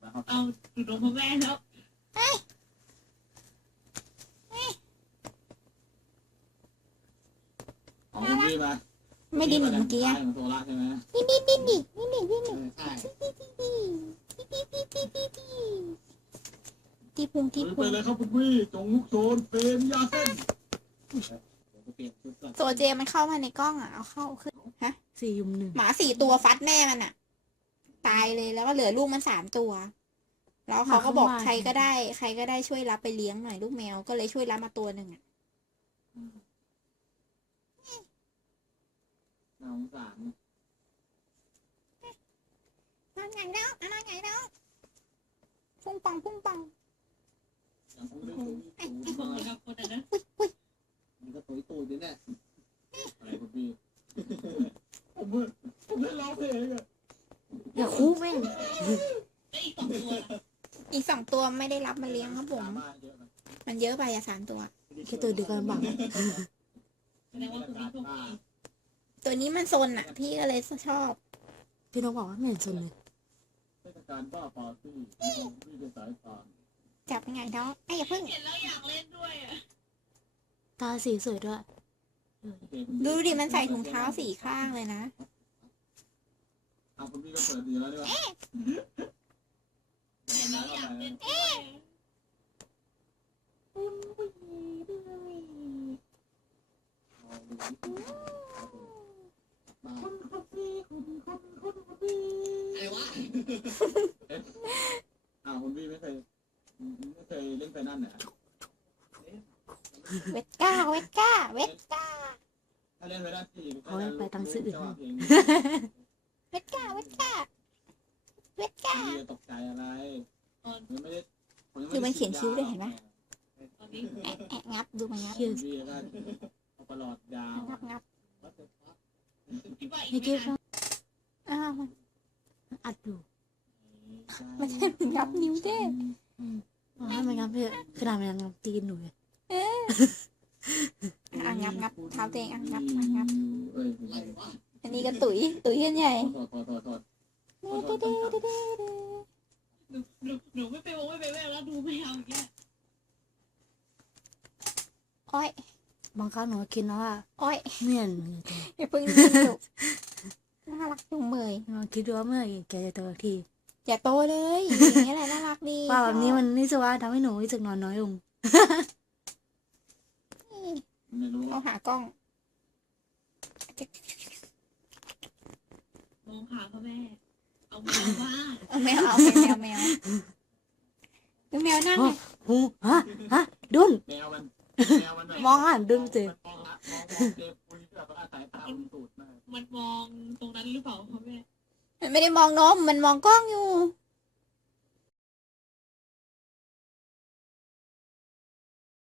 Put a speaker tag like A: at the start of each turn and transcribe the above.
A: เอาอยู่ตรงพ่อแม่แล้ว
B: ของคุณพี่มา
C: ไม่ดิ้นเหมือนเมื่อกี้อะ
B: ของโซล่าใช่ไหม
C: ดิ้นดิ้นดิ้นดิดิ้นดิดิ้นดิ
B: ใช่
C: ที่พุงที่
B: ไป
C: พุง
B: เลยครับคุณพี่จงลุกโซนเป็นยาเส้นเปลี่ยนชุดก่อน
C: โซเจมันเข้ามาในกล้องอ่ะเอาเข้าขึ้นฮะ
D: 4-1
C: หมา4 ตัวฟัดแม่มันอ่ะ ตายเลยแล้วก็เหลือลูกมัน3 ตัว แล้วเขาก็บอกใครก็ได้ช่วยรับไปเลี้ยงหน่อยลูกแมวก็เลยช่วยรับมาตัวหนึ่งอ่ะ
B: น่าสงสาร
C: นั่นไงแล้วนั่นไงแล้วพุ่งปังพุ่งปัง
B: อย่างผมเรื่องนี้
A: เหมือนกับคนนะ
B: มันก็ตุยตูดนี่แหละอะไรคุณพี่ผมเล่นร้องเพลงอะ
D: อย่าคู่แม่ง
A: แล้วอีก2 ตัว
C: อีก2 ตัวไม่ได้รับมาเลี้ยงครับผม
B: ดราม่าเยอะนะ
C: มันเยอะไปอะ3 ตัว
D: แค่ตัวเดียวกันลำบาก
A: แสดงว่าคุณพี่โชคดี
C: ตัวนี้มันซนอ่ะ พี่ก็เลยชอบ
D: พี่นกบอกว่าไม่เห็นสนเลย
B: เทศกาลบ้าปาร์ตี้พี่เป็นสายป่าน
C: จับยังไงน้องอย่าเพิ่ง
A: เห็นแล้วอยากเล่นด้วยอ่ะ
D: ตาสีสวยด้วย
C: ดูดิมันใส่ถุงเท้า4 ข้างเลยนะ
B: เอาคุณพี่ก็เปิดดีแล้วดีกว่า
A: เห็นแล้วอยากเล่นด้วย
B: อะไรวะคุณพี่ไม่เคยเล่นไฟนั่นเนี่ย
C: เวทก้าเวทก้าเวทก้า
B: ถ้าเล่นไฟนั่นสิ
D: เขาให้ไปตั้งชื่ออื่นให้
C: เวทก้าเวทก้าเวทก้า
B: พี่จะตกใจอะไรผมไม่ได้
C: คือมันเขียนคิ้วด้วยเห็นไหม
A: ตอนนี้
C: แอะงับดูมันงับ
B: พี่ก็เอาประหลอดยาว
C: งับ
A: คิดว่าอี
D: ให้
A: ก
D: เก็
A: ไม่
D: บ
A: นาน
C: อ้าวมัน
D: อัดอยู่
C: ไม่ใช่มันงับนิ้วเด้
D: อ๋อให้มันงับเพื่อขนาดมันยังงับตีนหนูเลย
C: งับเท้าตัวเองงับ
B: เอ้ยอะไรวะ
C: อันนี้ก็ตุ๋ยกันใหญ่
B: ถอด
A: หนูไม่ไปวงไม่ไปแววแล้วดูไม่เอาอย่างเงี้ย
C: อ้อย
D: บางครั้งหนูก็คิดนะว่า
C: อ้อย
D: เมื่อนเลยตัว
C: อย่าเพิ่งดิ้นดุน่ารักจุงเมย
D: เราคิดดูว่าเมื่อไหร่แกจะโตสักที
C: อย่าโตเลยอย่างนี้แหละน่ารักดี
D: ว่าแบบนี้มันนี่จะว่าทำให้หนูรู้สึกนอนน้อยลง
B: ไม่รู้
C: เอาหากล้อง
A: มองหาพ่อแม่ เอาแมวบ้าน
C: เอาแมวดูแมวนั่ง
D: หูฮะดุน
B: แมวมันแบบ
D: มองอ่านดุนเจ
B: มองเจ็บคุยแบบอาศัยตาตูดมาก
A: มันมองตรงนั้นหรือเปล่าพ่อแม่
C: มันไม่ได้มองนมมันมองกล้องอยู่